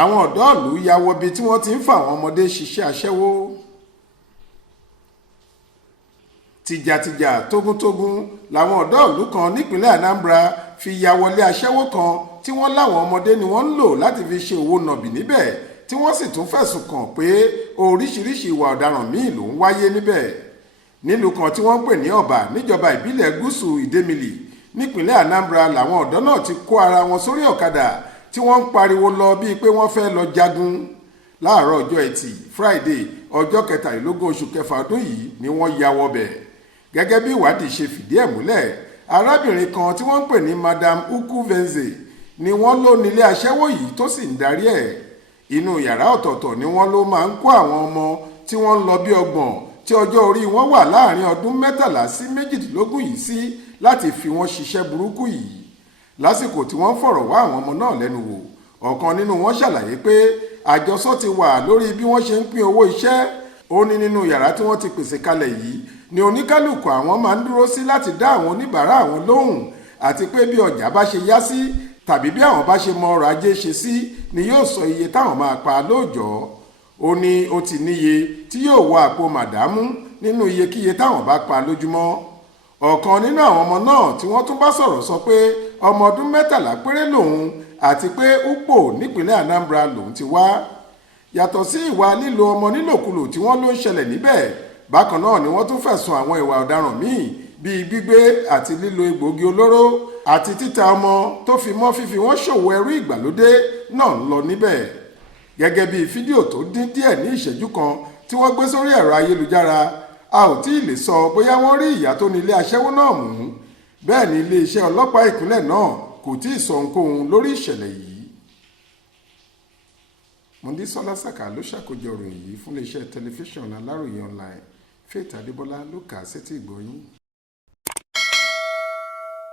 àwọn ọ̀dọ́ ìlú ya wọbi tí wọ́n ti ń fàwọn ọmọdé ṣiṣẹ́ aṣẹ́wó. tìjàtìjà tógúntógún làwọn ọ̀dọ́ ìlú kan nípínlẹ̀ Anambra fi ya wọlé aṣẹ́wó kan tí wọ́n láwọn ọmọdé ni wọ́n ń lò láti fi ṣe òwò nàbì níbẹ̀, tí wọ́n sì tún fẹ̀sùn kàn pé oríṣiríṣi ìwà ọ̀daràn míì ló ń wáyé níbẹ̀. nílùú kan tí wọ́n ń pè ní Ọ̀bà níjọba ìbílẹ̀ gúúsù Ìdẹ́mìlì nípínlẹ̀ Anambra làwọn ọ̀dọ́ náà ti kó ara wọn sórí ọ̀kadà tí wọ́n ń pariwo lọ bíi pé wọ́n fẹ́ lọ jagun. láàárọ̀ ọjọ́ ẹtì Friday ọjọ́ 23 oṣù kẹfà ọdún yìí ni wọ́n ya wọbẹ̀. gẹ́gẹ́ bí ìwádìí ṣe fìdí ẹ̀ múlẹ̀, arábìnrin kan tí wọ́n ń pè ní Madam Ukwu Venze ni wọ́n ló nílé aṣẹ́wó yìí tó sì ń darí ẹ̀. inú yàrá ọ̀tọ̀ọ̀tọ̀ ni wọ́n ló máa ń kó àwọn ọmọ tí wọ́n ń lọ bí 30 tí ọjọ́ orí wọn wà láàrin ọdún 13 sí 18 yìí sí láti fi wọ́n ṣiṣẹ́ burúkú yìí. lásìkò tí wọ́n fọ̀rọ̀ wá àwọn ọmọ náà lẹ́nu wò, ọ̀kan nínú wọn ṣàlàyé pé àjọsọ ti wà lórí bí wọ́n ṣe ń pín owó iṣẹ́. ó ní nínú yàrá tí wọ́n ti pèsè kalẹ̀ yìí ni oníkálùkù àwọn máa ń dúró sí láti dá àwọn oníbàárà àwọn lóhùn, àti pé bí ọjà bá ṣe yá sí tàbí bí àwọn bá ṣe mọ ọrọ̀ ajé ṣe sí ni yóò sọ iye táwọn máa pa lóòjọ́. ó ní ó ti níye tí yóò wọ àpò màdámù nínú iyekíye táwọn bá pa lójúmọ́. ọ̀kan nínú àwọn ọmọ náà tí wọ́n tún bá sọ̀rọ̀ sọ pé ọmọ ọdún 13 péré lòun, àti pé Ukpo nípínlẹ̀ Anambra lòun ti wá. yàtọ̀ sí ìwà lílo ọmọ nílòkulò tí wọ́n ló ń ṣẹlẹ̀ níbẹ̀, bákan náà ni wọ́n tún fẹ̀sùn àwọn ìwà ọ̀daràn míì bíi gbígbé àti lílo egbòogi olóró àti títa ọmọ tó fi mọ́ fífi wọ́n ṣòwò ẹrú ìgbàlódé náà ń lọ níbẹ̀. gẹ́gẹ́ bí fídíò tó dín díẹ̀ ní ìṣẹ́jú kan tí wọ́n gbé sórí ẹ̀rọ ayélujára, a ò tí ì lè sọ bóyá wọ́n rí ìyá tó ní ilé aṣẹ́wó náà mú. bẹ́ẹ̀ ni iléeṣẹ́ ọlọ́pàá ìpínlẹ̀ náà kò tí ì sọ ohunkóhun lórí ìṣẹ̀lẹ̀ yìí. Mọ́ndísọ́lá Sàká ló ṣàkójọ ìròyìn yìí fún iléeṣẹ́ tẹlifíṣàn Aláròye online. Faith Adébọ́lá ló kà á sétí ìgbọ́ yín.